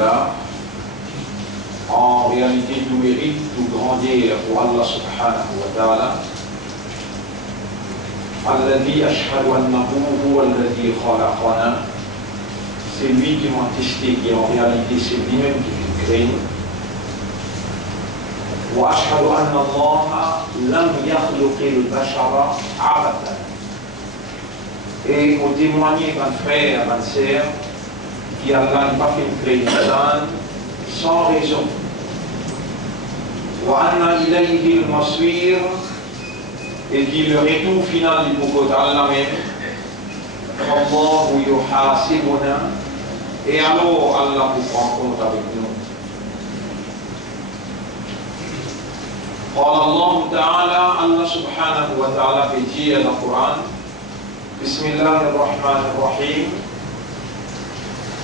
Alhamdulillah. En réalité, tout mérite, tout grandir pour Allah subhanahu wa ta'ala. Alladhi ashhadu annahu huwa alladhi khalaqana. C'est lui qui m'a testé, qui en réalité c'est lui-même qui nous crée. Wa ashhadu anna Allah lam yakhluqi al-bashara abathan. Et pour témoigner, mon frère, ma sœur, qui Allah n'a pas fait créer l'insan sans raison. Wa anna ilayhi al-masir, et qui le retour final du beaucoup d'Allah même. Allahu yuhasibuna, et alors Allah vous prend compte avec nous. قال الله تعالى الله سبحانه وتعالى في القرآن بسم الله الرحمن الرحيم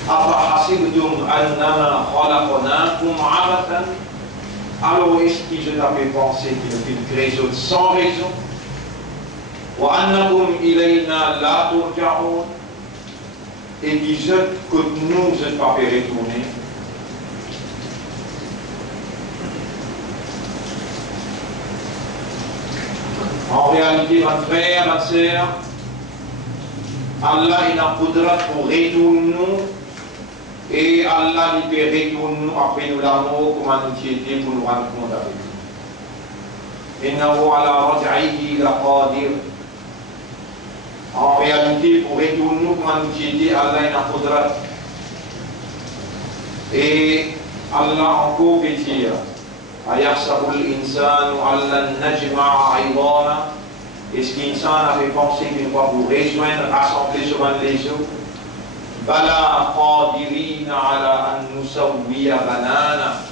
أفحسبتم أنما خلقناكم عبثا. Alors est-ce que je t'avais pensé qu'il ne fait une raison sans raison? وأنكم إلينا لا ترجعون, et que nous ne sommes pas fait retourner. En réalité, mon frère, ma sœur, Allah il a poudra pour retourner nous, et Allah il peut retourner nous après nous l'amour comme un utilisé pour nous rendre compte avec nous. Innahu ala raj'ihi laqadir. En réalité, pour retourner nous comme un utilisé, Allah il a poudra. Et Allah encore veut dire أيحسب الإنسان أن لن نجمع عظامه. Est-ce qu'insan avait pensé qu'il va vous rejoindre, rassembler sur un les eaux? Bala qadirina ala an nusawwiya banana.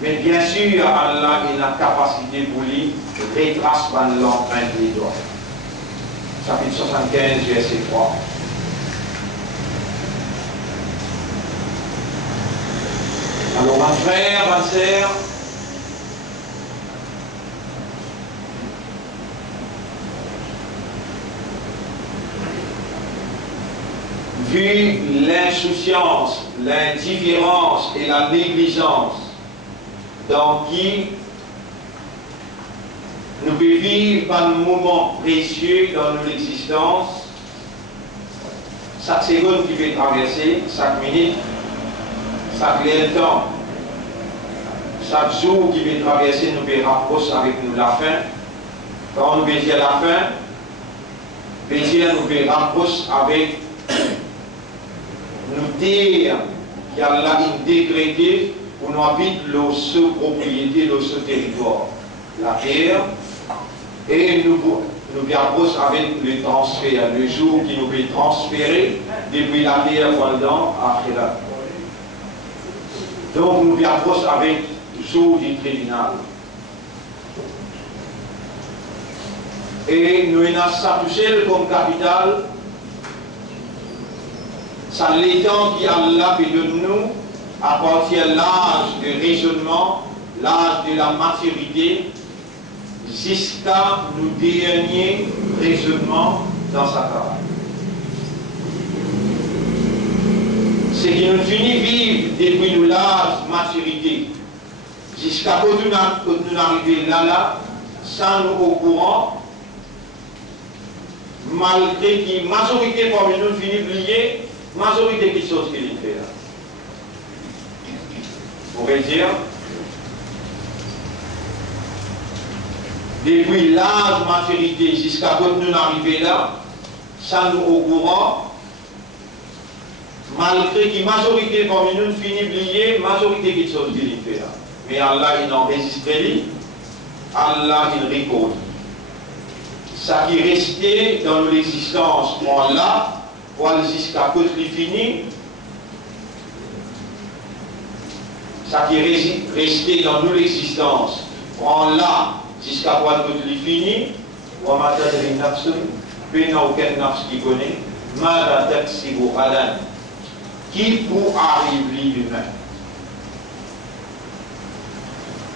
Mais bien sûr, Allah il a capacité pour lui de retracer l'empreinte des doigts. Chapitre 75, verset 3. Alors, mon frère, ma sœur, vu l'insouciance, l'indifférence et la négligence dans qui nous pouvons vivre un moment précieux dans notre existence, chaque seconde qui peut traverser, chaque minute, chaque temps, chaque jour qui peut traverser, nous pouvons rapprocher avec nous la fin. Quand nous pouvons dire la fin, nous pouvons rapprocher avec nous dire qu'il y a là une décrété où nous habitons notre propriété, notre territoire, la terre, et nous approchons avec le transfert, le jour qui nous peut transférer depuis la terre pendant Akhirat. Donc nous approchons avec le jour du tribunal. Et nous avons ça touché comme capital. Ça l'étang qui Allah fait de nous à partir de l'âge de raisonnement, l'âge de la maturité, jusqu'à nos derniers raisonnements dans sa part. Ce qui nous finit vivre depuis nous l'âge de maturité, jusqu'à ce que nous arrivions là, sans nous au courant, malgré que la majorité parmi nous finit pliée, majorité des choses qu'il fait là. On pourrait dire, depuis l'âge de maturité jusqu'à ce que nous arrivions là, sans nous au courant, malgré que la majorité parmi nous finit pliée, majorité des choses qu'il fait là. Mais Allah il enregistre, Allah il récolte. Ça qui restait dans l'existence, on l'a, voilà jusqu'à côté qui finit. Ça qui est resté dans nous l'existence, on l'a jusqu'à côté qui finit. On m'a dit une nafs, il n'y a aucun nafs qui connaît. Mada taksibu alan, qui pour arriver lui-même.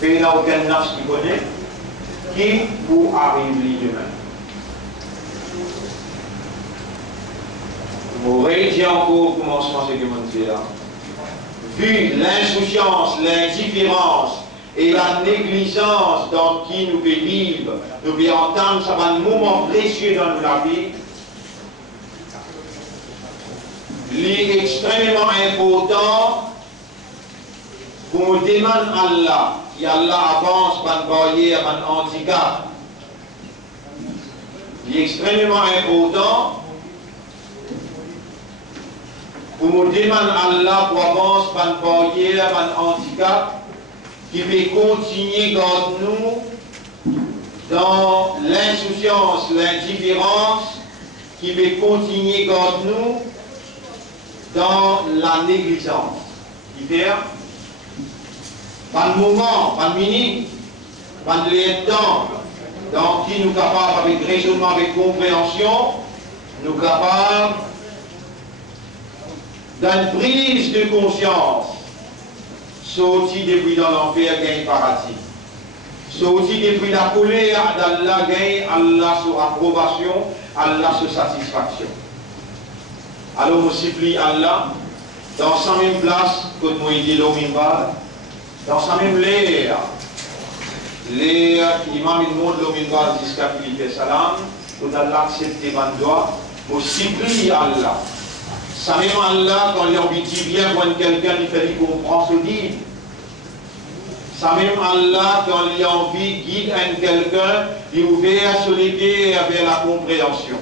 Il n'y a aucun nafs qui connaît, qui pour arriver lui-même. Vous voyez encore au commencement ce que je dis là. vu l'insouciance, l'indifférence et la négligence dans qui nous pouvons vivre, nous pouvons entendre, ça va un moment précieux dans la vie. C'est extrêmement important pour nous demander à Allah, et Allah avance par barrière, par handicap. C'est extrêmement important pour nous demander à Allah pour avancer par barrière, par handicap, qui peut continuer dans nous dans l'insouciance, l'indifférence, qui peut continuer dans nous dans la négligence. Qui fait pas de moment, pas de minute, pas de temps, dans qui nous capables, avec raisonnement, avec compréhension, nous capables d'une prise de conscience, sortir depuis dans l'enfer, gagne paradis. Sortir depuis la colère d'Allah, gagne Allah sur approbation, Allah sur satisfaction. Alors, je supplie Allah, dans sa même place, que nous dit l'Ominbal, dans sa même l'air, l'imam du monde l'Ominbal jusqu'à qu'il fait salam, que Allah accepte ma doigt, je supplie Allah. Ça même Allah, quand il a envie de dire bien, quand quelqu'un lui fait comprendre ce dit. Ça même Allah, quand il a envie de guider quelqu'un, il ouvert sur les pieds vers la compréhension.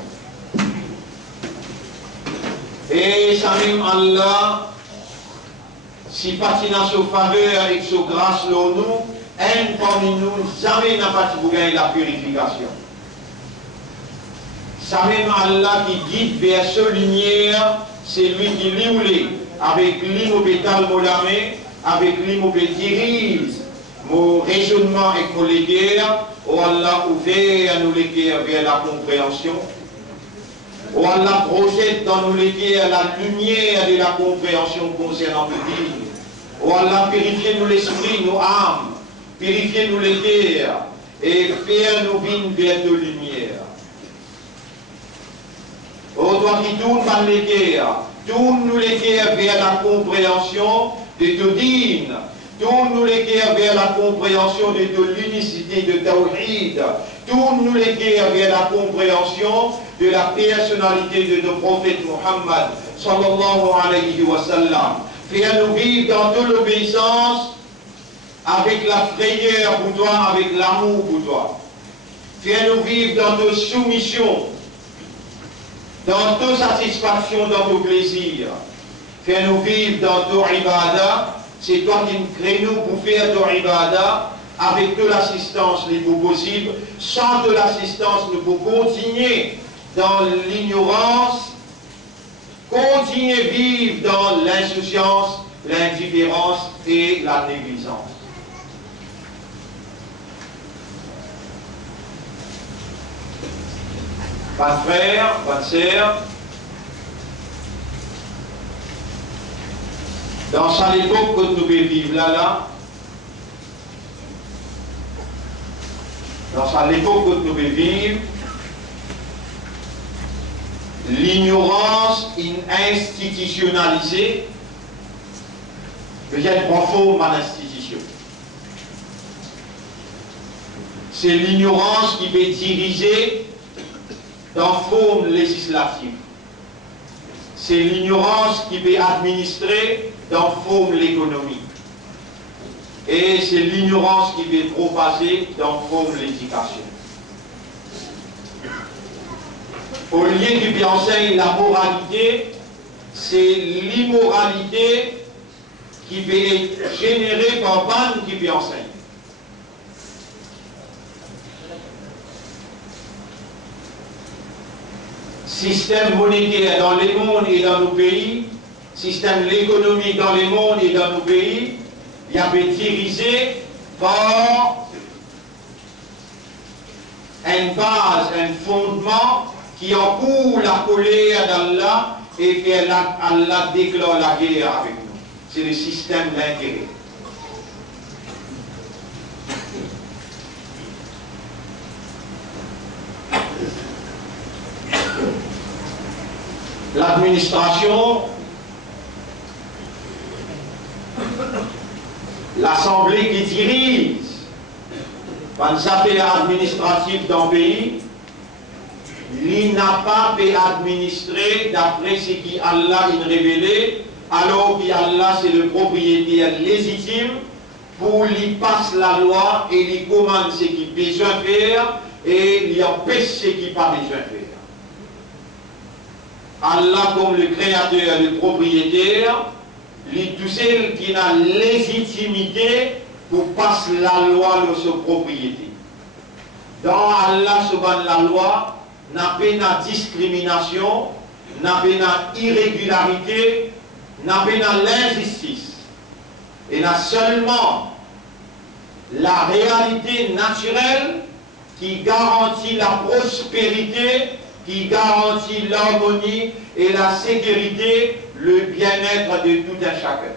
Et ça même Allah, si patina sur faveur et sur grâce l'eau nous, un parmi nous jamais n'a pas de gagner la purification. Ça même Allah qui guide vers ce lumière, c'est lui qui l'ouvre avec l'immobétal molamé, avec l'immobé dirige mon raisonnement et mon léguère, où Allah ouvert à nous léguer vers la compréhension. Où Allah projette dans nous léguer la lumière de la compréhension concernant le divin. Où Allah purifie nous l'esprit, nos âmes, purifie nous les cœurs et faire nous vivre vers de lumière. Où toi qui tourne par les cœurs, tourne nous les cœurs vers la compréhension de te divin. Tourne-nous les cœurs vers la compréhension de l'unicité de Tawhid. Tourne-nous les cœurs vers la compréhension de la personnalité de notre prophète Muhammad sallallahu alayhi wa sallam. Fais-nous vivre dans toute l'obéissance avec la frayeur pour toi, avec l'amour pour toi. Fais-nous vivre dans toute soumission, dans toute satisfaction, dans tout plaisir. Fais-nous vivre dans toute ibadah. C'est toi qui nous crées nous pour faire ton ibadah avec de l'assistance les plus possible. Sans de l'assistance, nous pouvons continuer dans l'ignorance, continuer à vivre dans l'insouciance, l'indifférence et la négligence. Pas de frère, pas de sœur. Dans cette époque que nous vivons là, dans cette époque que nous vivons, l'ignorance institutionnalisée devient profond dans l'institution. C'est l'ignorance qui peut diriger dans forme législative. C'est l'ignorance qui peut administrer dans forme l'économie. Et c'est l'ignorance qui peut propager dans forme l'éducation. Au lieu qui peut enseigner la moralité, c'est l'immoralité qui peut être générée par ban qui peut enseigner. Système monétaire dans les mondes et dans nos pays, système économique dans les mondes et dans nos pays, il y avait dirigé par une base, un fondement qui encourt la colère d'Allah et fait Allah déclare la guerre avec nous. C'est le système d'intérêt. L'administration l'assemblée qui dirige les affaires administratives d'un pays, il n'a pas pu administrer d'après ce qu'Allah a révélé, alors qu'Allah c'est le propriétaire légitime pour lui passer la loi et lui commande ce qu'il a besoin de faire et lui empêche ce qu'il n'a pas besoin de faire. Allah comme le créateur et le propriétaire, lui tout seul qui a légitimité pour passer la loi de sa propriété. Dans Allah subhanahu la loi, n'a pas de discrimination, n'a pas d'irrégularité, n'a pas l'injustice. Et n'a seulement la réalité naturelle qui garantit la prospérité, qui garantit l'harmonie et la sécurité, le bien-être de tout un chacun.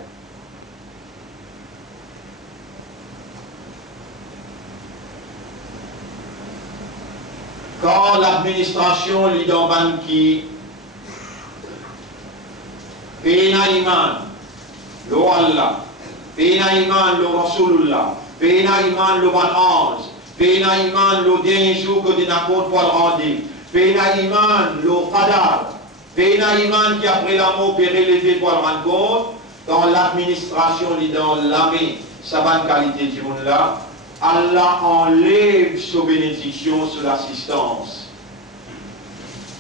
Quand l'administration l'idamban qui pena iman lo Allah, pena iman lo Rasulullah, pena iman lo ban ange, pena iman lo dernier jour que tu n'as compte pour le rendre, pena iman lo qadar, pena iman qui après la mort peut relever pour le rendre compte, dans l'administration dans l'armée, ça va une qualité du monde là. Allah enlève sa bénédiction sur l'assistance.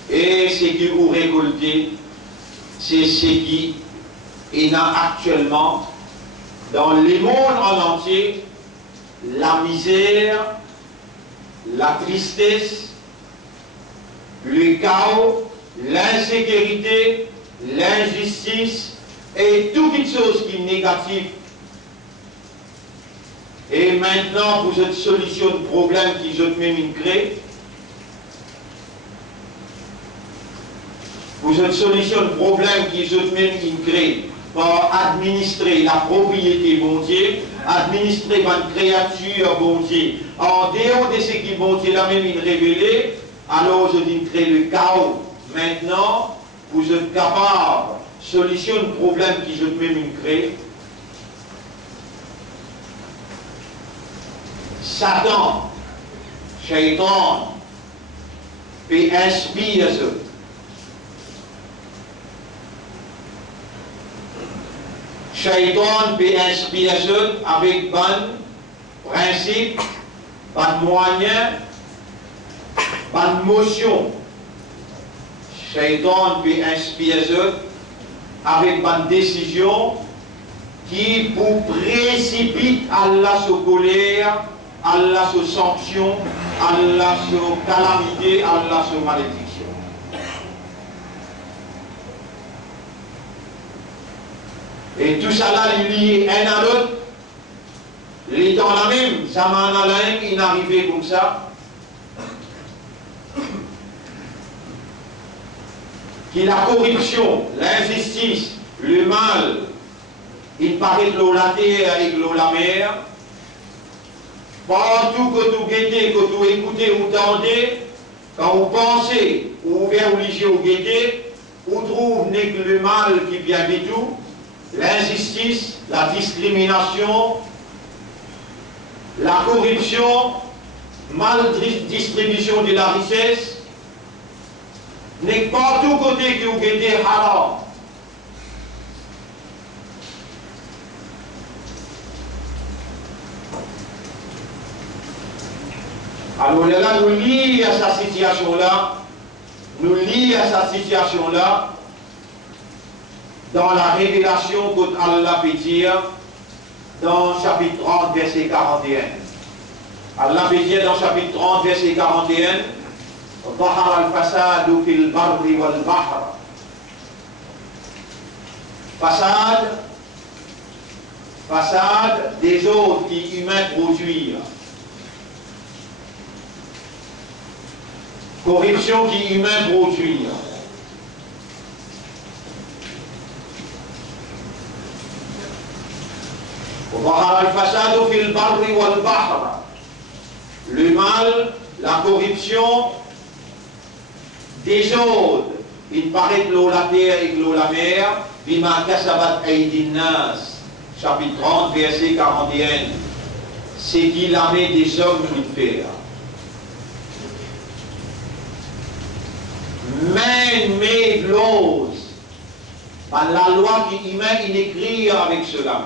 Et ce qui vous récoltez, c'est ce qui est actuellement dans le monde en entier, la misère, la tristesse, le chaos, l'insécurité, l'injustice et toutes les choses qui sont négatives. Et maintenant, pour cette solution de problème qui je même crée, pour cette solution de problème qui je même crée, pour administrer la propriété bon Dieu, administrer une créature bon Dieu, en dehors de ce qui bon Dieu l'a même révélé, alors je dis créer le chaos. Maintenant, vous êtes capable, solution de problème qui je même crée, Satan, Shaitan, peut inspirer ça. Shaitan peut inspirer ça avec bon principe, bon moyen, bonne motion. Shaitan peut inspirer ça avec bonne décision qui pour précipite Allah sous colère, Allah sous sanction, Allah sous calamité, Allah sous malédiction. Et tout ça là, il lié un à l'autre. Il est dans la même, ça m'a en alain, il n'arrivait comme ça. Qui la corruption, l'injustice, le mal, il paraît de l'eau la terre et de l'eau la mer. Partout que vous guettez, que vous écoutez ou tendez, quand vous pensez ou ouvert ou léger ou guettez, vous trouvez que le mal qui vient de tout, l'injustice, la discrimination, la corruption, mal distribution de la richesse, n'est pas tout côté que vous guettez haram. Alors là, nous lions à cette situation-là, dans la révélation que Allah peut dire dans chapitre 30, verset 41. Allah peut dire dans chapitre 30, verset 41, ظهر الفساد في البر والبحر. Façade des autres qui humains produisent. Corruption qui humain produit. Le mal, la corruption, des autres, il paraît que l'eau la terre et que l'eau la mer, bima kasabat aydin nas, chapitre 30, verset 41. C'est qu'il a mis des hommes pour faire. Man-made laws. Par la loi qui humaine, il écrit avec cela.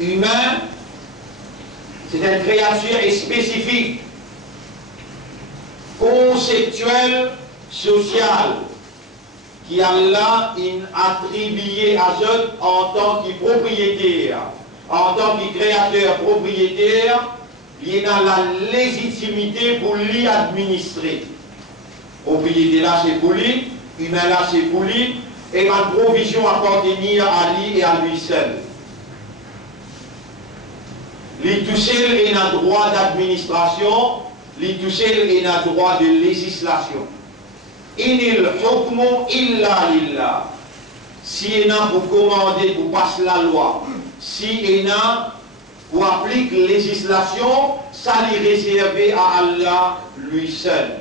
Humain, c'est une créature spécifique, conceptuelle, sociale, qui Allah attribué à eux en tant que propriétaire, en tant que créateur propriétaire, il a la légitimité pour lui administrer. Propriété là c'est pour lui, humain là c'est pour lui, et ma provision appartenir à lui et à lui seul. Lui tout seul est un droit d'administration, lui tout seul est un droit de législation. Inil hukmu illa lillah. Si il y a pour commander, pour passer la loi, si il y a pour appliquer la législation, ça est réservé à Allah lui seul.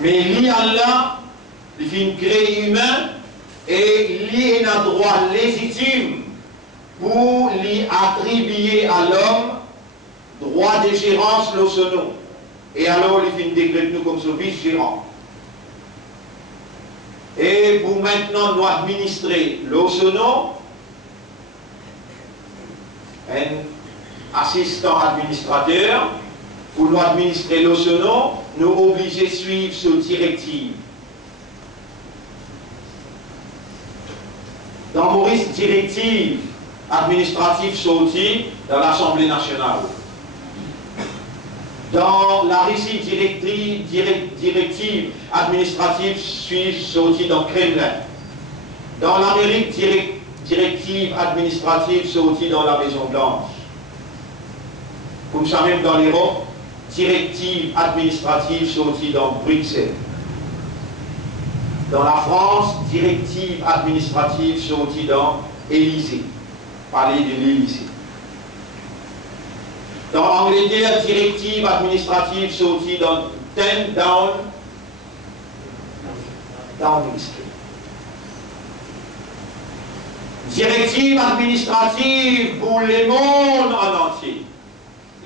Mais lui Allah, il fait créer humain et lui a un droit légitime pour lui attribuer à l'homme droit de gérance le sono. Et alors il fait une décret nous comme ce vice-gérant. Et pour maintenant nous administrer le sono, un assistant administrateur, pour nous administrer le sono, nous obligés de suivre cette directive. Dans Maurice, directive administrative sortie dans l'Assemblée nationale. Dans la Russie, directive administrative suisse sortie dans le Kremlin. Dans l'Amérique, directive administrative sortie dans la Maison Blanche. Comme ça même dans l'Europe, directive administrative sortie dans Bruxelles. Dans la France, directive administrative sortie dans Élysée, palais de l'Élysée. Dans l'Angleterre, directive administrative sortie dans 10 Downing Street. Directive administrative pour le monde en entier.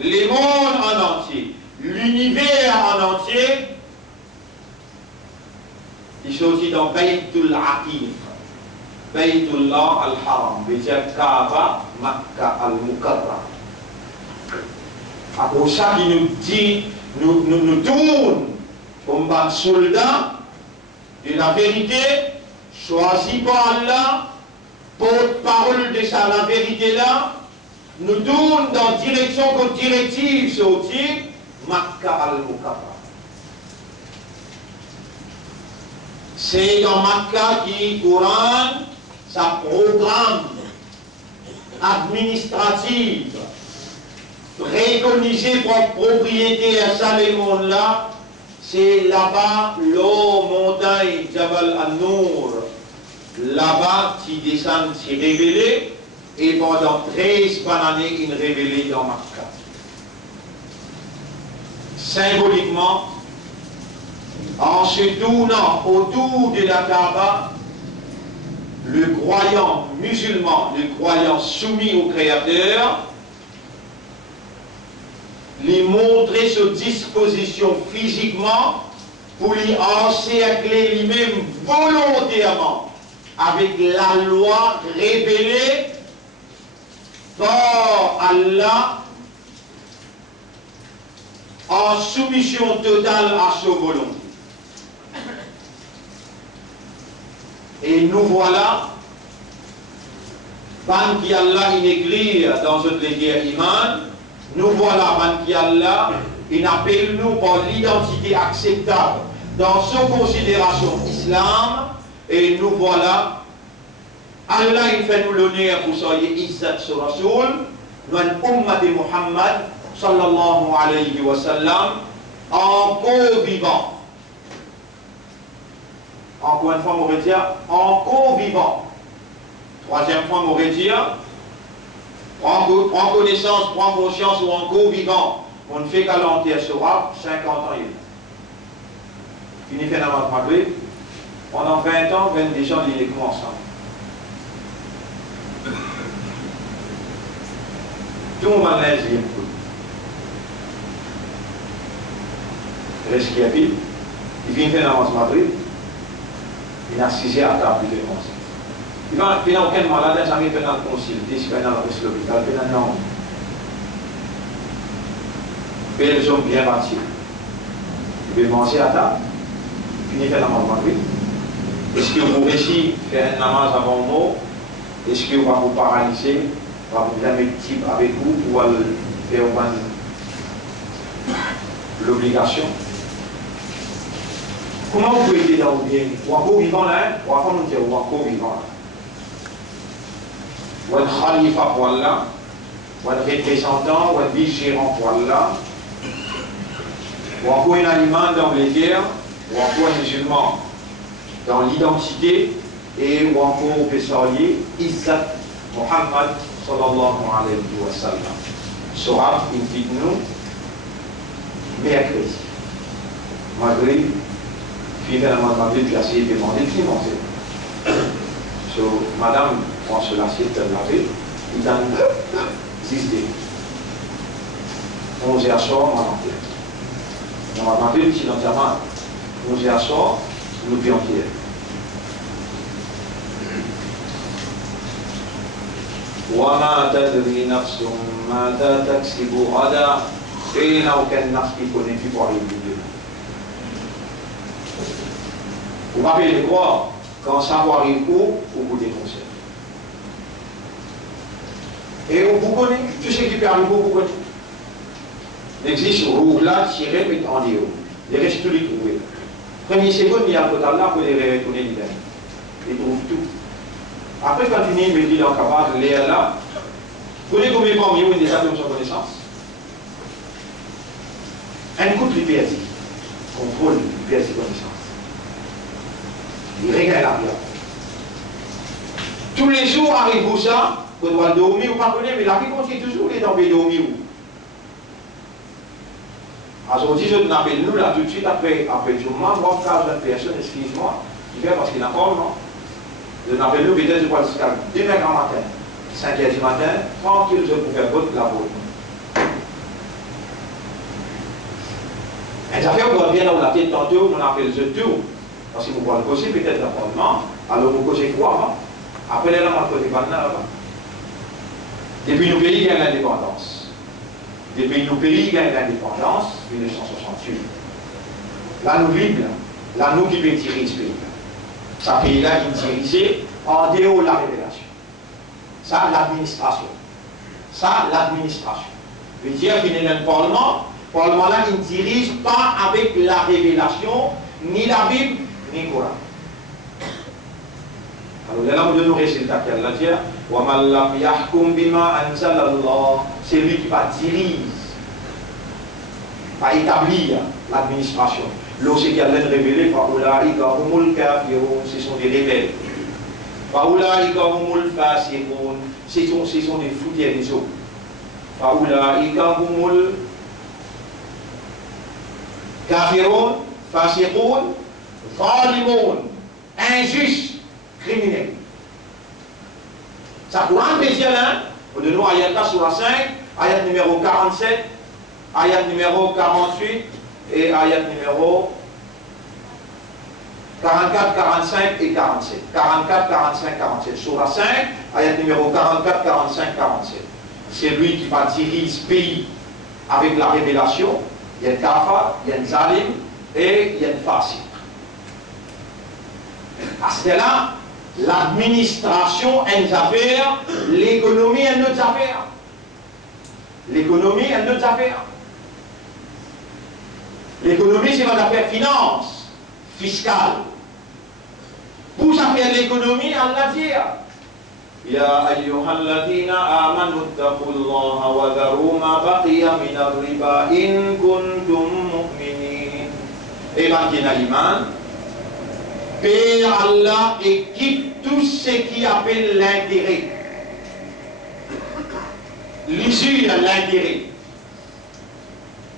Le monde en entier. L'univers en entier. Il sortit dans Baytul Aqif. Baytullah al-Haram. C'est-à-dire Kaaba, Makkah al-Mukarram. C'est pour ça qu'il nous dit, nous tourne comme un soldat de la vérité, choisi par Allah, porte-parole de ça, la vérité là, nous tourne dans direction comme directive sortie, Makkah al-Mukarram. C'est dans Makkah qui Coran, sa programme administratif préconisé pour propriété à ça le monde là, c'est là-bas l'eau montagne Jabal An-Nour, là-bas qui descend, s'y révélé, et pendant 13 années il révélé dans Makkah. Symboliquement, en se tournant autour de la Kaaba, le croyant musulman, le croyant soumis au Créateur, lui montrer sa disposition physiquement pour lui encercler lui-même volontairement avec la loi révélée par Allah en soumission totale à sa volonté. Et nous voilà, ban qui Allah in écrit dans notre guerre iman, nous voilà ban qui Allah, il appelle nous par l'identité acceptable dans son considération islam, et nous voilà, Allah il fait nous l'honneur pour soyez Izzat sur Rasoul, nous un ummat de Muhammad sallallahu alayhi wa sallam, encore vivant. Encore une fois, on va dire, encore vivant. Troisième fois, on va dire, prends connaissance, prends conscience ou encore vivant. On ne fait qu'à l'enterre sera 50 ans. fini fait namaz maghrib, pendant 20 ans, 22 ans, ils sont ensemble. Tout le monde est lié. Reste qui habite, il vient faire namaz maghrib, il a 6 heures à table, il fait comme ça. Il va faire aucun malade, jamais faire dans le concile, il fait dans l'hôpital, il fait dans le nom. Et les hommes bien bâtis. Il veut manger à table, finir faire namaz maghrib. Est-ce que vous réussissez à faire un namaz avant le mot? Est-ce que vous va vous paralyser? Vous va vous mettre type avec vous pour faire l'obligation? Comment vous pouvez aider dans le bien? Ou encore vivant là, ou encore nous dire, ou encore vivant là. Ou un khalifa pour Allah, ou un représentant, ou un vice-gérant pour Allah, ou encore un aliment dans les guerres, ou encore un musulman dans l'identité, et ou encore au Pessalier, Izzat Muhammad sallallahu alayhi wa sallam. Sera une petite nous, mercredi. Maghrib, puis finalement, Maghrib, j'ai essayé de demander qui manger. So, madame, prend sur l'assiette lavée, il donne 10 dés. 11 heures soir, on en fait. On va demander le petit entièrement. 11 heures soir, nous pions hier. وما تدري نفس ماذا تكسب غدا et il n'a aucun nafs qui connaît plus pour aller vivre. Vous m'avez le croire, quand savoir arrive où, vous dénoncez. Et vous connaissez, tout ce qui peut arriver, vous connaissez. Il existe roue là, tiré, mais en déo. Les restes, tous les trouver. Premier seconde, il y a un total là pour les retourner l'hiver. Ils trouvent tout. Après, quand tu me dis dans le cabane, l'air là, vous connaissez combien de fois il y a des atomes sans connaissance? Un coup de liberté, contrôle, liberté, connaissance. Il regarde l'arrière. Tous les jours arrive où ça, on doit dormir ou pas connaître, mais la vie continue toujours, les dents dormir où. Alors, on dit, je n'appelle nous là tout de suite après le journal, moi, quand une personne, excuse-moi, qui fait parce qu'il n'a pas le nom. Je n'appelle nous, peut-être, je crois, jusqu'à demain grand matin, 5 h du matin, tranquille, je peux faire votre la vôtre. Et ça fait qu'on vient dans la tête tantôt, on appelle ce tour. Parce que vous pouvez le causer peut-être l'appartement, alors vous causez quoi? Après, là, on va causer pas là-bas. Depuis nos pays gagnent l'indépendance. Depuis nos pays gagnent l'indépendance, 1968. Là, nous vivons, là, nous qui pouvons tirer ce pays. Ce pays-là qui est dirigé en dehors de la révélation. Ça, l'administration. Ça, l'administration. Je veux dire qu'il y a un parlement. Le parlement là, il ne dirige pas avec la révélation, ni la Bible, ni le Coran. Alors là, on donne le résultat qu'elle a dit. C'est lui qui va diriger, va établir l'administration. Lorsqu'il y a l'un révélé, ce sont des rebelles. Ce sont des foutières des eaux. Kafirun, fasiqun, zalimun, injuste, criminel. Ça Coran peut dire là, on donne ayat là sur la 5, ayat numéro 47, ayat numéro 48 et ayat numéro 44, 45 et 47. 44, 45, 47. Sur la 5, ayat numéro 44, 45, 47. C'est lui qui va diriger ce pays avec la révélation. Il y a un kafar, il y a un zalim et il y a un fasik. À ce là, l'administration est une affaire, l'économie est une autre affaire. L'économie est une autre affaire. L'économie, c'est une affaire finance, fiscale. Pour ça faire l'économie, Allah dit. يا أيها الذين آمنوا اتقوا الله وذروا ما بقي من الربا إن كنتم مؤمنين. Et bien, qui n'a l'iman, paie Allah et quitte tout ce qui appelle l'intérêt. L'issue à l'intérêt.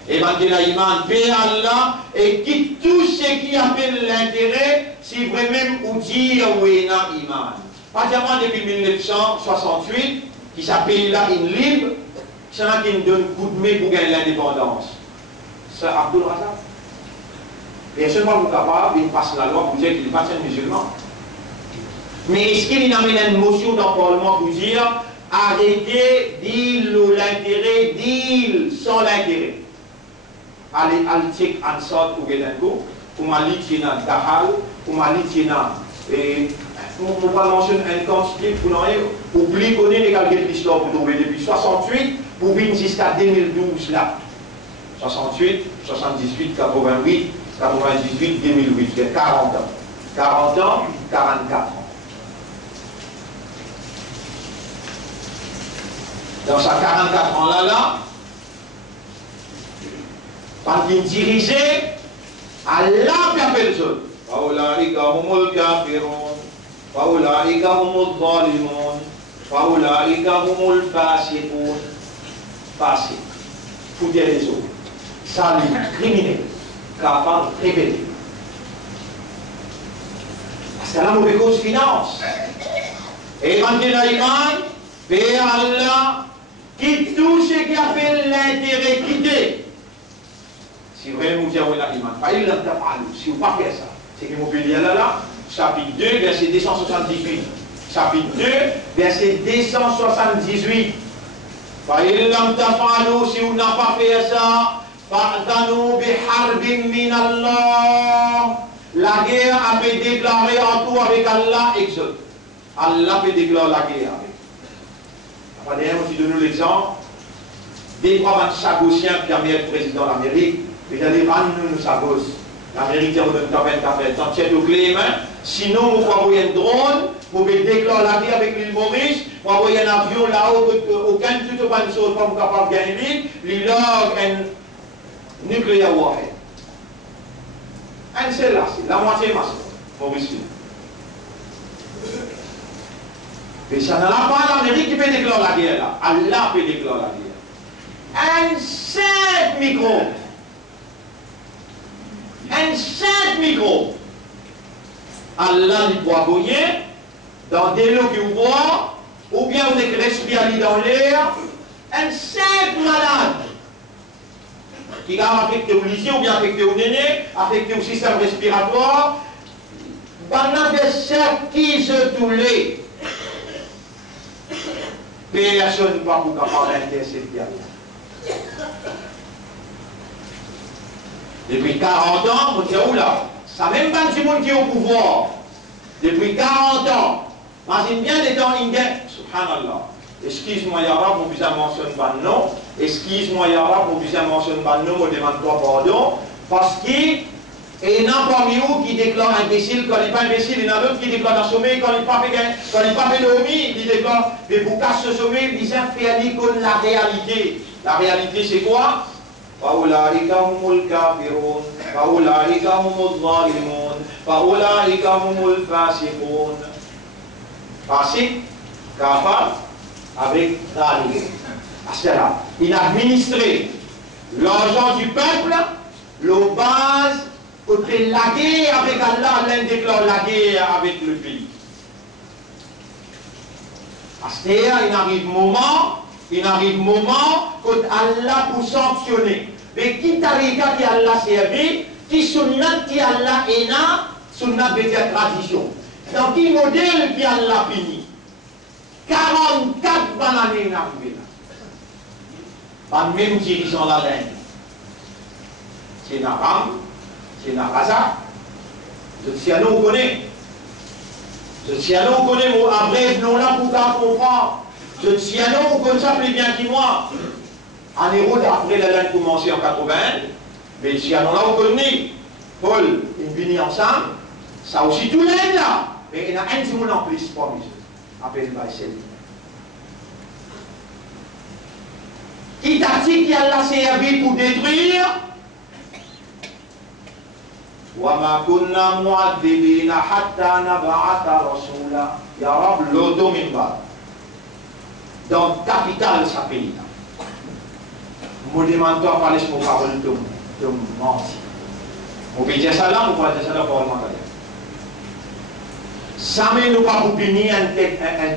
Et bien, qui n'a l'iman, paie Allah et quitte tout ce qui appelle l'intérêt, c'est vraiment ou dire oui, non, iman. Pratiquement depuis 1968, qui s'appelle là une libre, c'est là qui nous donne coup de main pour gagner l'indépendance. C'est Abdul Razak. Personne ne va capable, il passe la loi pour dire qu'il n'est pas un musulman. Mais est-ce qu'il amène une motion dans le Parlement pour dire arrêtez, deal l'intérêt, deal sans l'intérêt? Allez, Altik Ansat ou Gedenko, ou Mali Tina Dahal, ou Mali Tina. Et on va mentionner un constitut pour nous oublier qu'on est l'égal de l'histoire pour trouver depuis 68 pour venir jusqu'à 2012 là. 68, 78, 88, 98, 2008, c'est 40 ans. 40 ans, 44 ans. Dans ces 44 ans-là, quand il dirigeait, Allah appelle ça. فَأُولَٰئِكَ هُمُ الْكَافِرُونَ فَأُولَٰئِكَ هُمُ الظَّالِمُونَ فَأُولَٰئِكَ هُمُ الْفَاسِقُونَ. Fasiq, fouiller les autres, salut, criminel, capable, rébellé. Parce que là, on fait cause finance. Et quand il y a l'Iman, Père Allah, quitte tout ce qui appelle l'intérêt, quittez. Si vraiment vous avez l'Iman, pas il l'a fait, si vous ne faites pas ça, c'est que vous pouvez lire là, chapitre 2, verset 278. Chapitre 2, verset 278. فإن لم تفعلوا si vous n'avez pas fait ça, فأذنوا بحرب من الله. La guerre a été déclarée en tout avec Allah, Exode. Allah peut déclarer la guerre avec. Après, d'ailleurs, je donne l'exemple. Des trois Chagossiens qui ont été président de l'Amérique, ils ont dit, nous Chagos. L'Amérique est en tête au clé main. Sinon, vous pouvez envoyer un drone, vous pouvez déclarer la guerre avec l'île Maurice, vous pouvez envoyer un avion là-haut, aucun tout autre chose, pas vous capable de gagner l'île, l'île un nucléaire warhead. Un seul là, c'est la moitié masse, Maurice. Mais ça n'a pas l'Amérique qui peut déclarer la guerre là. Allah peut déclarer la guerre. Un seul micro. Un seul micro. Allah lui doit bouiller dans des lots qui ouvrent, ou bien vous êtes respiré dans l'air. Un seul malade qui va affecter au lycée, ou bien affecter au néné, affecter au système respiratoire. Pendant que ceux qui se toulent, personne ne va vous capable d'intercepter. Depuis 40 ans, on dit où là? Ça même pas de monde qui est au pouvoir. Depuis 40 ans. Imagine bien les temps indien. Subhanallah. Excuse-moi, Yara, pour vous mentionner pas non. Excuse-moi, Yara, pour vous mentionner pas non, je demande toi pardon. Parce qu'il y en a parmi vous qui déclarent imbécile quand il n'est pas imbécile. Il y en a d'autres qui déclarent un sommeil quand il n'est pas fait dormir. Il déclare, mais vous cassez ce sommeil, il dit faire comme la réalité. La réalité, c'est quoi? فأولئك هم الكافرون فأولئك هم الظالمون فأولئك هم الفاسقون. Fasik, kafir, avec zalim. C'est-à-dire, il a administré l'argent du peuple, le base, côté la guerre avec Allah, l'un déclare la guerre avec le pays. C'est-à-dire, il arrive moment quand Allah pour sanctionner. Mais qui tarika qui Allah servi, qui sunnat qui Allah ena, sunnat veut dire tradition. Donc qui modèle qui Allah fini. 44 bananes arrivées là. Pas même dirigeant la laine. C'est Naram, c'est Naraza. Je suis à nous connaît. Je suis à nous connaît mon abrève non là pour qu'à comprendre. Je suis à nous comme ça plus bien que moi. En héros après la laine commencé en 80, mais si à nous là on connaît. Paul, ils viennent ensemble. Ça aussi tout l'aide là. Mais il y en a un qui m'en en plus pour nous. Après le bail. Qui tactique qui a servi pour détruire? وَمَا كُنَّا مُعَذِّبِينَ حَتَّى نَبْعَثَ رَسُولًا. Ya Rab, l'auto minbar. Dans la capitale de ce pays. Je demande à parler de mon parole de mentir. Vous pouvez dire ça là, vous pouvez dire ça dans le Parlement. Jamais nous pas pour punir un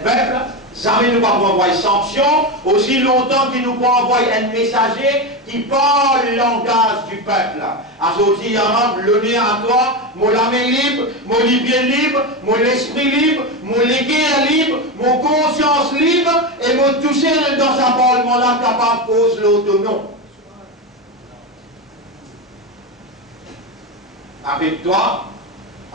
peuple, jamais nous pas pour envoyer sanction, aussi longtemps qu'il nous peut envoyer un messager qui parle le langage du peuple. Aujourd'hui, l'honneur à toi, mon âme libre, mon libyen libre, mon esprit libre, mon légué libre, mon conscience libre, et mon toucher dans sa parole, mon âme capable de cause l'autonome. Avec toi,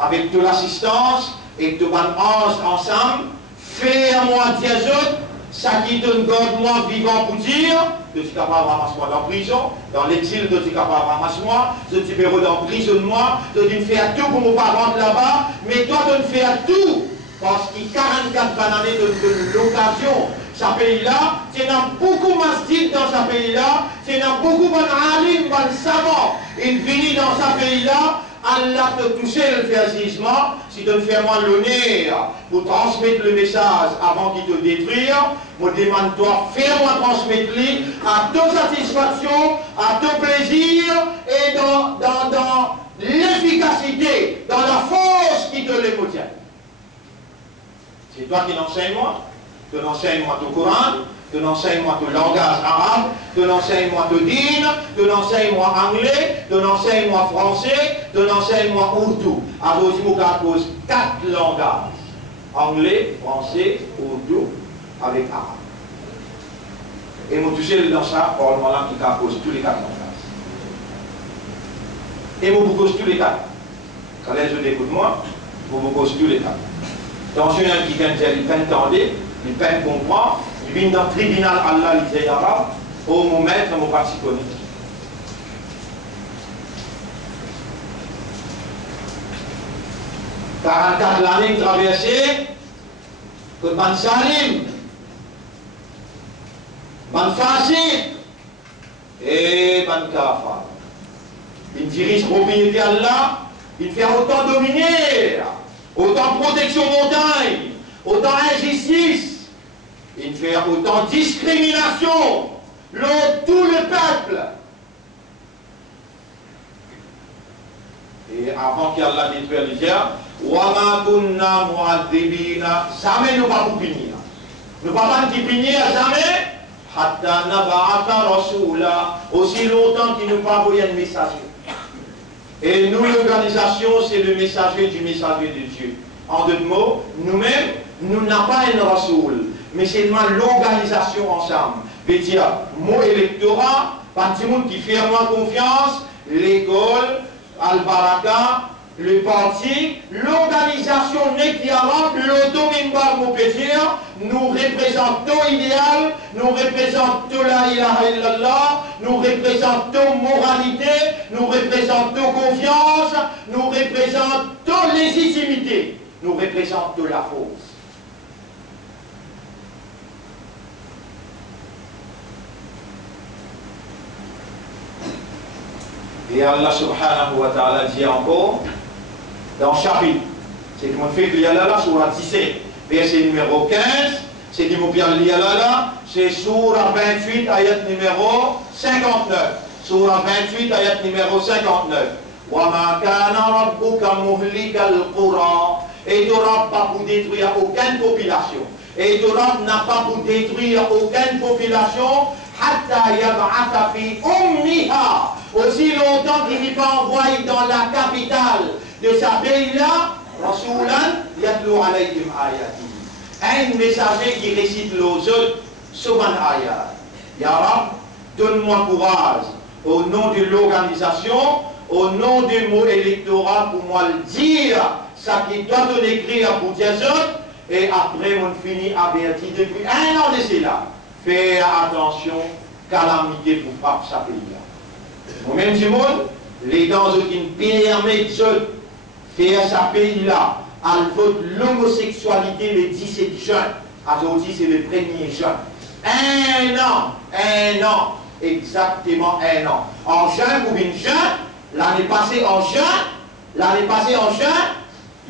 avec toute l'assistance, et tout le monde ensemble, fais-moi dire autres, ça qui donne garde-moi vivant pour dire, je suis capable de ramasser moi dans la prison, dans l'exil, je suis capable de ramasser moi, je suis bureau d'emprisonnement, je dois faire tout pour mes parents là-bas, mais toi, tu dois faire tout, parce qu'il y a 44 bananes de l'occasion. Ce pays-là, c'est dans beaucoup de masjid dans ce pays-là, c'est dans beaucoup de alim, de savants, ils viennent dans ce pays-là. Allah te toucher le versissement, si tu fais moi l'honneur pour transmettre le message avant qu'il te détruise, je demande-toi, fais-moi transmettre-le à ta satisfaction, à ton plaisir et dans l'efficacité, dans la force qui te le motive. C'est toi qui l'enseignes moi, tu l'enseignes moi tout Coran, tu l'enseignes moi tout langage arabe, tu l'enseignes moi tout dîne, tu l'enseignes moi anglais, tu l'enseignes moi français, tu l'enseignes moi ourdou. Alors, je vous pose 4 langages. Anglais, français, ourdou, avec arabe. Et je touche dans ça, pour le moment, qui pose tous les 4 langages. Et je vous pose tous les 4. Quand les gens écoutent moi, je vous pose tous les 4. Dans une qui vient dire, il peine tendre, il peine comprendre, il vient dans le tribunal Allah, il dit arabe, au mon maître, mon parti connu. « 44 l'année traversée, que ban salim, ban facile, et ban kafa. Il dirige propriété Allah, il fait autant dominer, autant protection montagne, autant injustice, il fait autant discrimination, tout le peuple. Et avant qu'Allah détruise les terres, Wama kunna mu'adhibina, jamais nous pas pour punir. Nous pas qui punir jamais, hatta naba'ata rasula, aussi longtemps qu'il nous pas envoyé un messager. Et nous, l'organisation, c'est le messager du messager de Dieu. En deux mots, nous-mêmes, nous n'avons pas un rasoul, mais c'est l'organisation ensemble. Veut dire, mot électorat, par tout le monde qui fait moins confiance, l'école, Al-Baraka, le parti, l'organisation Nekiaram, l'auto-mimbar, nous représentons idéal, nous représentons la ilaha illallah, nous représentons moralité, nous représentons confiance, nous représentons légitimité, nous représentons la force. Et Allah subhanahu wa ta'ala dit encore, dans le chapitre, c'est que mon fait qu'il y a là, sur la 17, verset numéro 15, c'est que mon bien là, c'est sur la 28, ayat numéro 59. Sur la 28, ayat numéro 59. وَمَا كَانَ رَبُّكَ مُهْلِكَ الْقُرَى. Et tu n'auras pas pour détruire aucune population. Et tu n'as pas pour détruire aucune population. حَتَّى يَبْعَثَ فِي أُمِّهَا. Aussi longtemps qu'il n'est pas envoyé dans la capitale de ce pays-là, Rasulan yatlu alayhim ayati. Un messager qui récite les autres sur un ayat. Ya Rab, donne-moi courage au nom de l'organisation, au nom du mot électoral pour moi le dire, ça qui doit te écrire pour dire autres, et après on finit averti depuis 1 an de cela. Fais attention, calamité pour pas ce pays-là. Moi-même du monde, les dents qui ne permettent de faire ce pays-là, à vote l'homosexualité le 17 juin. Aujourd'hui, c'est le 1er juin. 1 an, exactement 1 an. En juin, ou bien juin, l'année passée en juin,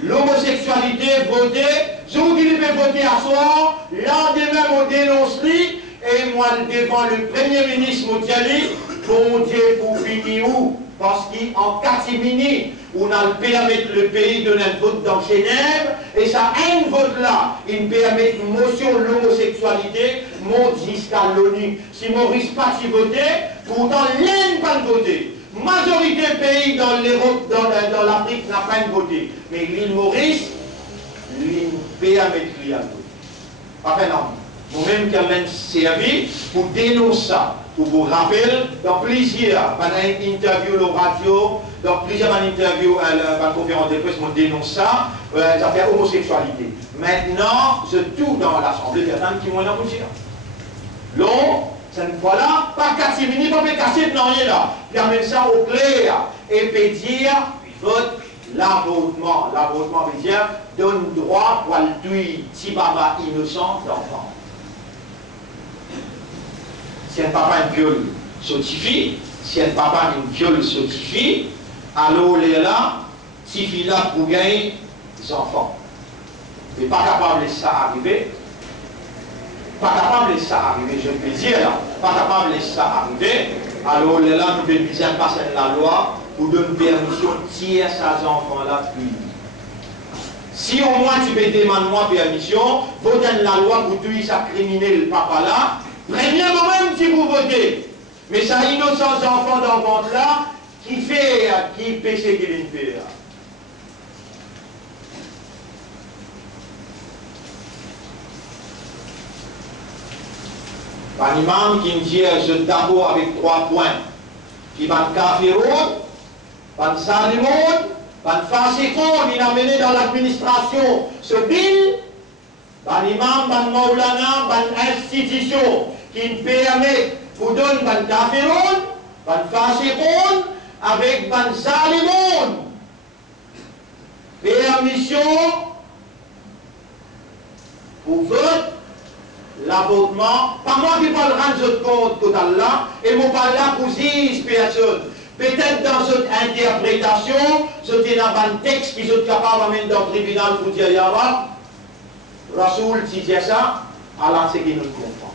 l'homosexualité votée, jour qu'il peut voter à soir, lendemain on dénonce et moi devant le Premier ministre Moutiali, bon Dieu pour finir où? parce qu'en catimini, on a permis le pays de notre vote dans Genève, et ça, un vote là, il permet une motion de l'homosexualité, monte jusqu'à l'ONU. Si Maurice pas y voter, pourtant l'un pas voter. Majorité pays dans l'Europe, dans l'Afrique n'a pas voté. Mais l'île Maurice, l'île permet de voter. Enfin non. Nous-mêmes qui avons servi pour dénoncer ça. Pour vous rappeler, dans plusieurs interviews de radio, dans plusieurs interviews à la conférence de presse, on dénonce ça, ça fait homosexualité. Maintenant, c'est tout dans l'Assemblée, il y a tant qui vont en dire. L'on, cette fois-là, pas casser, mini, pas casser, non, rien là. Puis amène ça au clair et peut dire, vote l'avortement. L'avortement veut dire, donne droit pour le tuer, si papa innocent d'enfant. Si un papa une viole certifie, si un papa une viole certifie, alors il est là, si il là pour gagner des enfants. Mais pas capable de ça arriver. Pas capable de ça arriver, je peux dire là. Pas capable de ça arriver. Alors il est là, nous devons bien passer la loi pour donner permission de tirer ces enfants-là puis. Si au moins tu peux demander moi permission, voter la loi pour tuer sa criminel papa là. Premièrement même si vous votez, mais ça innocent enfant dans le ventre là, qui fait, qui péché qu'il fait. Un imam qui me dit, je d'abord avec 3 points, qui va kafirun, va salimoun, va fasikun, il a mené dans l'administration ce bill, un imam, un maulana, une institution qui permet pour donner un kafirun, un fasikun, avec un salimoun. Permission pour vote l'avortement. Pas moi qui parle de compte total là, et moi parle là pour 6 personnes. Peut-être dans cette interprétation, c'est un texte qui est capable de mettre dans le tribunal pour dire Yahweh. Rasoul, si dit ça, Allah c'est qu'il nous comprend.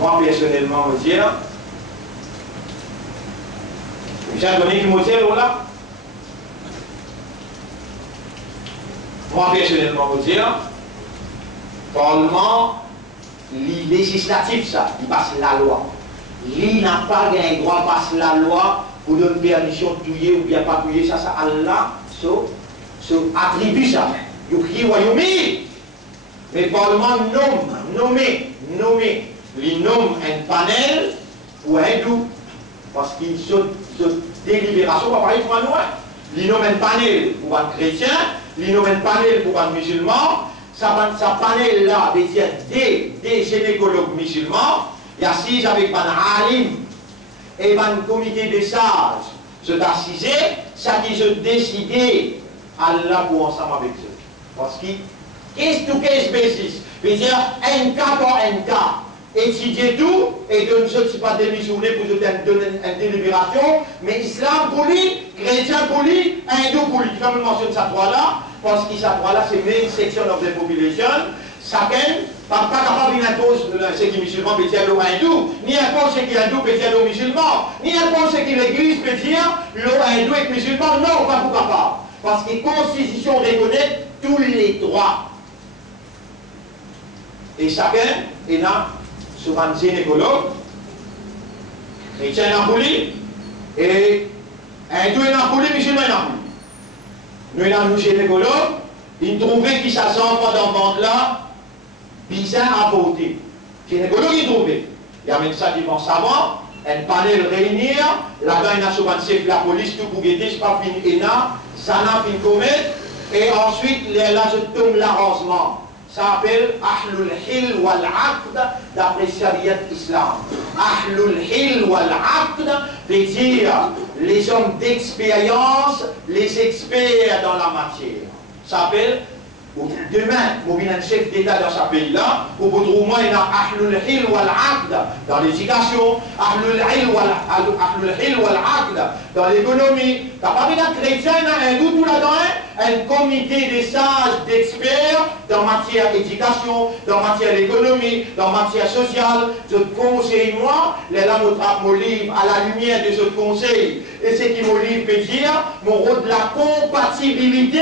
Moi, personnellement, je dis, j'ai donné qui me dit là. Moi, personnellement, je dis, Parlement, le législatif, ça, il passe la loi. Il n'a pas le droit de passer la loi pour donner permission de tuer ou bien pas tuer, ça, Allah se attribue ça. Il y a royaume. Mais le Parlement nomme, il nomme un panel pour un hindou. Parce qu'il sont de délibération, pas pareil pour un noir. Il nomme un panel pour un chrétien, il nomme un panel pour un musulman. Sa panel là veut dire des gynécologues musulmans. Il y a 6 avec un alim et un comité de sages. Se d'assiser, ça qui se décider Allah pour ensemble avec eux. Parce que case to case basis veut dire un cas par un cas. Étudier tout et donner ce pas démissionner pour donner une délibération, mais islam pour lui, chrétien pour lui, hindou pour lui. Comme je mentionne ça trois-là, parce que ça trois-là, c'est main section of the population. Chacun, pas capable d'imposer ce qui est musulman peut dire le hindou, ni imposer ce qui est hindou peut dire le musulman, ni imposer ce qui l'église peut dire le hindou est musulman. Non, pas pour capable. Parce que la Constitution reconnaît tous les droits. Et chacun est là. Sur un gynécologue, chrétien Napoli, et hindou et Napoli, musulman Napoli. Nous avons un gynécologue, il trouvait qu'il s'assemble dans le ventre là, bizarre à voter. Gynécologue, il trouvait. Il y a même ça devant savant, un panel réunir, là-dedans, il y a souvent la police, tout pour guetter, c'est pas fini, ça n'a fini commettre, et ensuite, là, je tombe l'arrangement. Ça s'appelle Ahlul Hil wal Aqd d'après Shariat Islam. Ahlul Hil wal Aqd veut dire les hommes d'expérience, les experts dans la matière. Ça s'appelle Demain, vous avez un chef d'État dans ce pays-là, au bout de moins, il y a Ahlul Hil wal Aqd dans l'éducation, Ahlul Hil wal Aqd dans l'économie. T'as pas vu un chrétien, un hindou, tout là-dedans, un comité des sages, d'experts dans matière d'éducation, dans matière d'économie, dans matière sociale. Je conseille, moi, les lames au trappe mon livre à la lumière de ce conseil. Et ce qui mon livre peut dire, mon rôle de la compatibilité.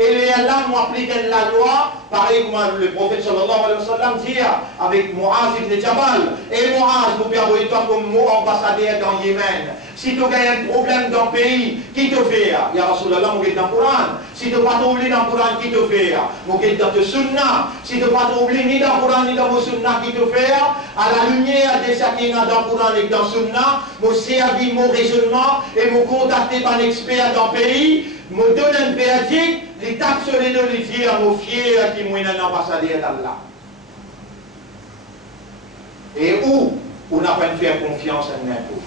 Et les Allah m'ont appliqué la loi, pareil comme le prophète sallallahu alayhi wa sallam dit avec Muaz ibn Jabal. Et Muaz, vous pouvez avoir toi comme mon ambassadeur dans Yémen. Si tu as un problème dans le pays, qui te fait? Ya Rasulallah, vous êtes dans le Coran. Si tu n'as pas oublié dans le Coran, qui te fait? Vous êtes dans le Sunnah. Si tu n'as pas oublié ni dans le Coran ni dans le Sunnah, qui te fait? À la lumière de ce qu'il y a dans le Coran et dans le Sunnah, mon servi, mon raisonnement et mon contacté par un expert dans le pays, me donne un verdict. Les tapes sur les deux, les dire à mon fier qui m'a un ambassadeur d'Allah. Et où on n'a pas de faire confiance à n'importe.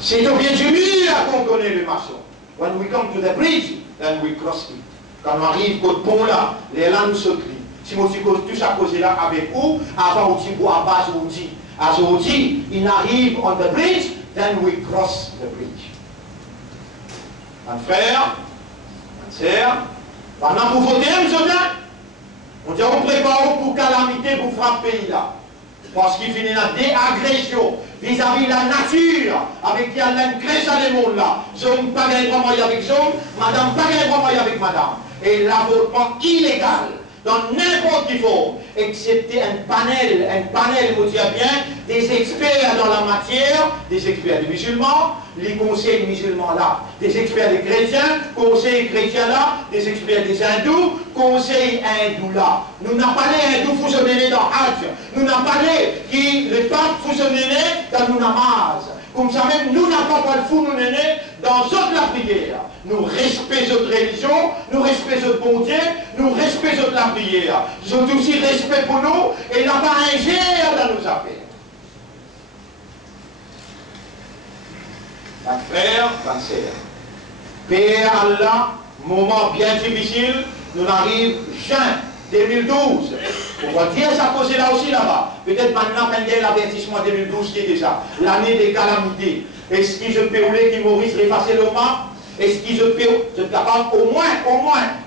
C'est au bien du mur qu'on connaît le maçon. When we come to the bridge, then we cross it. Quand on arrive au pont là, les langues se crient. Si moi je tout ça causé là avec vous, avant on dit pour à base on dit. As on dit, il arrive on the bridge, then we cross the bridge. Un frère, sœur, pendant que vous votez, on dit on prépare pour calamité, pour frapper pays là. Parce qu'il finit là des agressions vis-à-vis de la nature, avec qui elle crée ça le monde là. Homme pas gagné vraiment avec homme, madame pas gagné vraiment avec madame. Et l'avortement illégal, dans n'importe quelle forme, excepté un panel, vous dire bien, des experts dans la matière, des experts des musulmans, les conseils musulmans là, des experts des chrétiens, conseils chrétiens là, des experts des hindous, conseils hindous là. Nous n'avons pas les hindous fusionnés dans Hajj, nous n'avons pas les qui le pape fusionnés dans nos namaz. Comme ça même, nous n'avons pas le fou, nous nés dans toute la prière. Nous respectons notre religion, nous respectons notre bonté, nous respectons la prière. Ils ont aussi respect pour nous et n'a pas ingère dans nos affaires. Ma frère, ma sœur, Père Allah, moment bien difficile, nous arrive juin 2012. On va dire ça cause là aussi là-bas. Peut-être maintenant, pendant l'avertissement 2012 qui est déjà l'année des calamités. Est-ce que je peux rouler qui Maurice effacer le map? Est-ce que je peux, je suis capable au moins,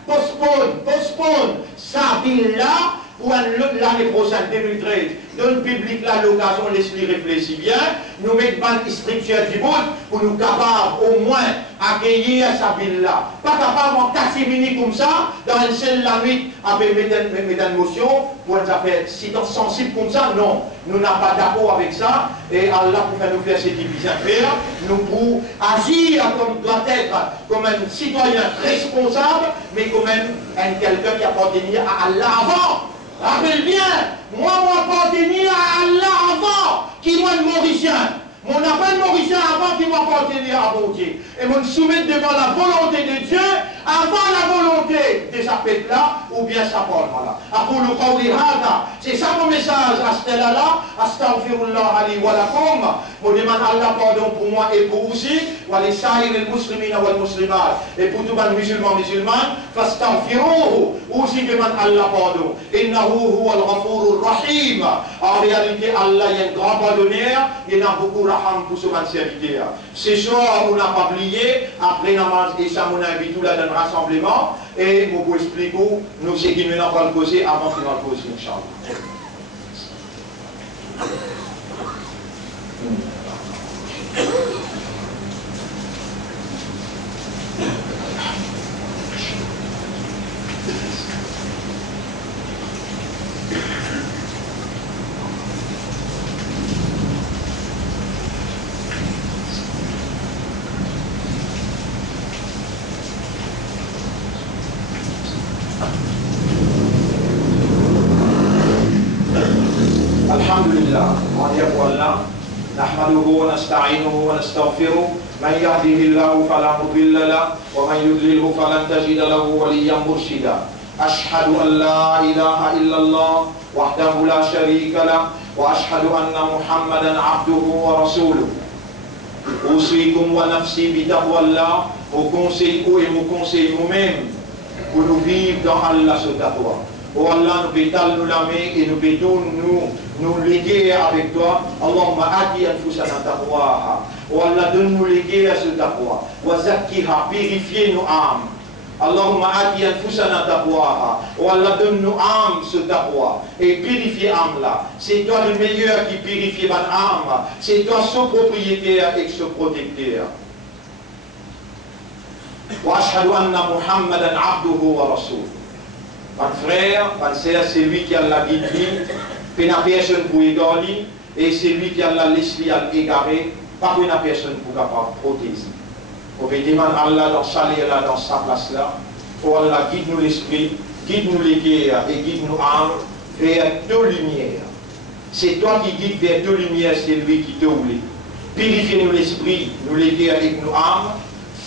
postpone ça là pour l'année prochaine, 2013, donne public là l'occasion, laisse-lui réfléchir bien, nous mettons une structure du monde pour nous capables au moins accueillir sa ville là. Pas capable en 4 minutes comme ça, dans une seule la nuit, avec mettre une motion, pour nous faire si sensible comme ça, non. Nous n'avons pas d'accord avec ça, et Allah pour faire nous faire ce qu'il vient faire, nous pour agir comme doit être, comme un citoyen responsable, mais quand même quelqu'un qui appartient à Allah avant. Rappelle bien, moi appartenir à Allah avant, qui moi le Mauricien. Mon appel Mauricien avant qui m'appartenir à mon Dieu. Et mon soumettre devant la volonté de Dieu, avant la volonté de sa pète là, ou bien sa parole là. C'est ça mon message à ce là, astaghfirullah ali wa lakum. Je demande Allah pardon pour moi et pour vous aussi, wa les sa'ir les muslimina wal muslimat. Et pour tous les musulmans, fastaghfiruhu. Aussi demande Allah pardon. Innahu huwa al-ghafurur rahim. En réalité, Allah est un grand pardonneur, il a beaucoup raham pour ce serviteur. Ce soir, on n'a pas oublié, après namaz et ça, on a invité tout là dans le rassemblement, et je vous explique où nous, ce qui nous n'a pas le causer avant qu'il va le causer, Inch'Allah. Alhamdulillah, on dit pour Allah, نحمده ونستعينه ونستغفره من يهده الله فلا مضل له ومن يضلله فلن تجد له وليا مرشدا أشهد أن لا إله إلا الله وحده لا شريك له وأشهد أن محمدا عبده ورسوله أوصيكم ونفسي بتقوى الله وكونسي vous-même pour nous vivre dans Allah sur ta toi. Oh Allah, nous pétales nous la main et nous pétons nous léguer avec toi. Allahumma ati anfusana taqwaha. Oh Allah, donne-nous léguer à ce taqwa. Wa zakkiha, purifiez nos âmes. Allahumma ati anfusana taqwaha. Oh Allah, donne-nous âme ce taqwa. Et purifiez âme là. C'est toi le meilleur qui purifie ma âme. C'est toi ce propriétaire et ce protecteur. Wa ashhadu anna Muhammadan abduhu wa rasuluh. Mon frère, mon sœur, c'est lui qui a la guide, puis la personne pour égarer, et c'est lui qui a la laissé à égarer, pas pour la personne pour capable protéger. On peut demander à Allah dans sa là, dans sa place là, pour Allah guide-nous l'esprit, guide-nous les guerres et guide-nous âme vers deux lumières. C'est toi qui guides vers deux lumières, c'est lui qui te oublie. Purifiez-nous l'esprit, nous les guerres avec nos âmes,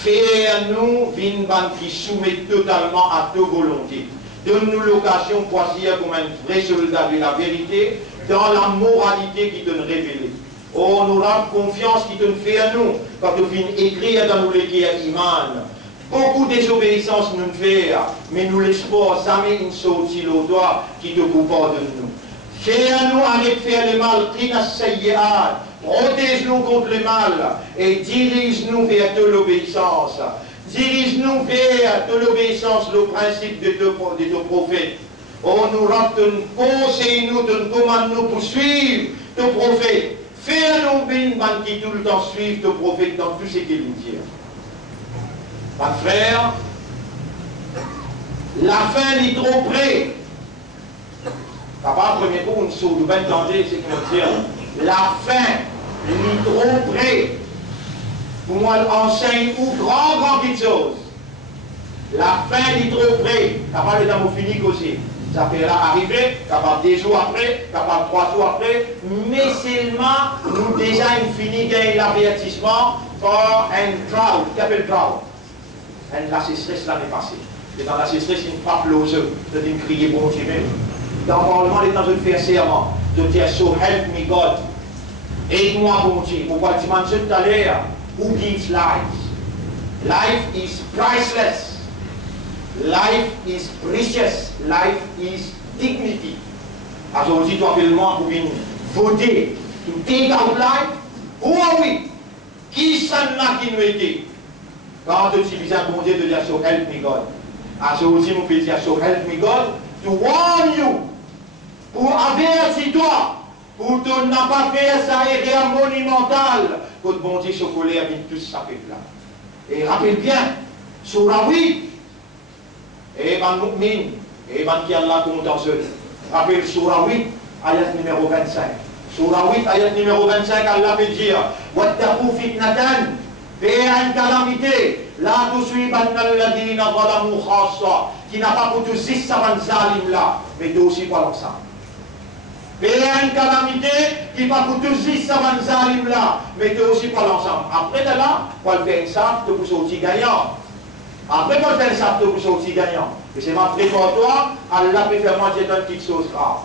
fais-nous une bande qui soumet totalement à ta volonté. Donne-nous l'occasion pour agir comme un vrai soldat de la vérité dans la moralité qui te révèle. Oh, nous avons confiance qui te fait à nous quand tu viens écrire dans nous les iman. Beaucoup de désobéissance nous fait, mais nous l'espoir jamais une sortie au doigt qui te coupe de nous. Fais à nous avec faire le mal, protège-nous contre le mal et dirige-nous vers de l'obéissance. Dirige-nous vers de l'obéissance, le principe de ton prophète. Oh, nous rappelons, conseille-nous, commande-nous pour suivre ton prophète. Fais-nous bien qui tout le temps suivre ton prophète dans tout ce qu'il nous dit. Mon frère, la fin est trop près. Papa, premier coup, on se souvient d'entendre ce qu'il nous dit. La fin est trop près. Pour moi, enseigne ou grand quelque chose. La fin est trop près. Capable de nous finir aussi. Ça fait là arriver, capable 2 jours après, capable 3 jours après, mais seulement nous déjà fini gagner l'avertissement par un drought. Qu'est-ce qu'on appelle drought? La sécheresse l'année passée. Et dans la sécheresse, il ne frappe l'oseux. C'est une crier bon Dieu même. Dans le Parlement, il est dans une faire serment. De dire, so help me God. Aide-moi bon Dieu. Pourquoi tu m'as dit tout à l'heure? Who gives life? Life is priceless. Life is precious. Life is dignity. Alors aujourd'hui, toi, appelle-moi pour venir voter. To take out life. Who are we? Qui s'en qui nous était? Quand tu utilises un bon Dieu de dire so help me God. Alors aujourd'hui, on peut dire so help me God to warn you. Pour avertir toi. Pour tu n'as pas fait ça erreur monumentale. Que le bon Dieu chocolat avec tout ça fait là. Et rappelle bien, sur la 8, et ben Moukmin, et ben qui Allah contentieux. Rappelle sur la 8, ayat numéro 25. Sur la 8, ayat numéro 25, Allah peut dire, Wattaqu fitnatan, fais une calamité, la tusibanna alladhina zalamu khassa, qui n'a pas pour tout 6 savants zalim là, mais tu aussi pas l'ensemble. Fais une calamité qui va pour tous les savants zalim là, mais tu aussi pas l'ensemble. Après de là, on va faire une sable, tu peux sortir gagnant. Après qu'on fait une sable, tu peux sortir gagnant. Et c'est ma préparation, Allah peut faire manger une petite chose grave.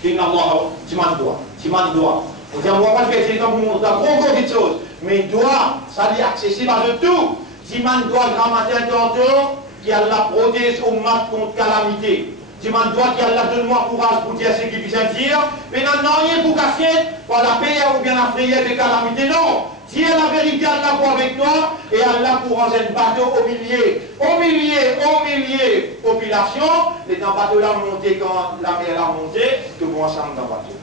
Tu m'en dois. On dit, on ne va pas faire c'est comme on a gros petite chose. Mais doit, ça dit accessible à tout. Tu m'en dois grammaire tantôt, qui a la protège au mat contre calamité. Tu m'en dois qui Allah donne-moi courage pour dire ce qu'il vient dire. Mais non, rien pour casser, pour la payer ou bien la prière de calamité. Non. Dis la vérité, Allah pour avec toi et Allah pour ranger un bateau au milieu, population. Et dans le bateau là monté quand la mer a monté, tout le monde ensemble dans le bateau.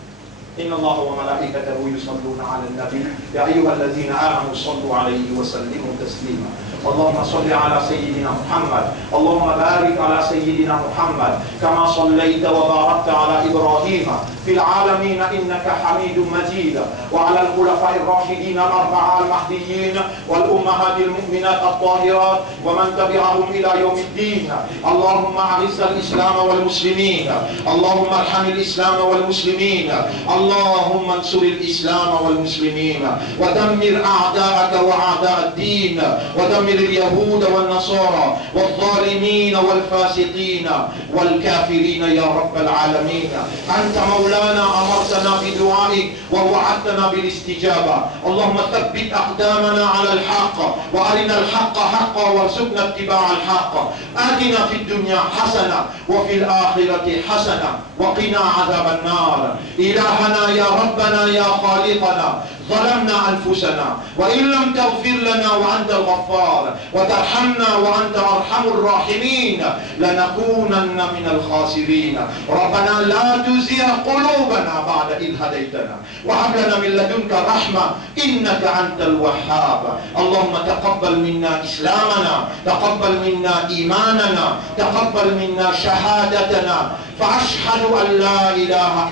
إن الله وملائكته يصلون على النبي يا أيها الذين آمنوا صلوا عليه وسلموا تسليما اللهم صل على سيدنا محمد اللهم بارك على سيدنا محمد كما صليت وباركت على إبراهيم في العالمين إنك حميد مجيد وعلى الخلفاء الراشدين الأربعة المهديين والأمهات المؤمنات الطاهرات ومن تبعهم إلى يوم الدين اللهم أعز الإسلام والمسلمين اللهم ارحم الإسلام والمسلمين اللهم انصر الإسلام والمسلمين ودمر أعداءك وأعداء الدين ودمر اليهود والنصارى والظالمين والفاسقين والكافرين يا رب العالمين أنت مولانا مولانا أمرتنا بدعائك ووعدتنا بالاستجابة. اللهم ثبت أقدامنا على الحق وأرنا الحق حقا وارزقنا اتباع الحق. آتنا في الدنيا حسنة وفي الآخرة حسنة وقنا عذاب النار. إلهنا يا ربنا يا خالقنا ظلمنا أنفسنا وإن لم تغفر لنا وأنت الغفار وترحمنا وأنت أرحم الراحمين لنكونن من الخاسرين. ربنا لا تزغ قلوبنا بعد إذ هديتنا وهب لنا من لدنك رحمة إنك أنت الوهاب. اللهم تقبل منا إسلامنا، تقبل منا إيماننا، تقبل منا شهادتنا. فأشهد أن لا إله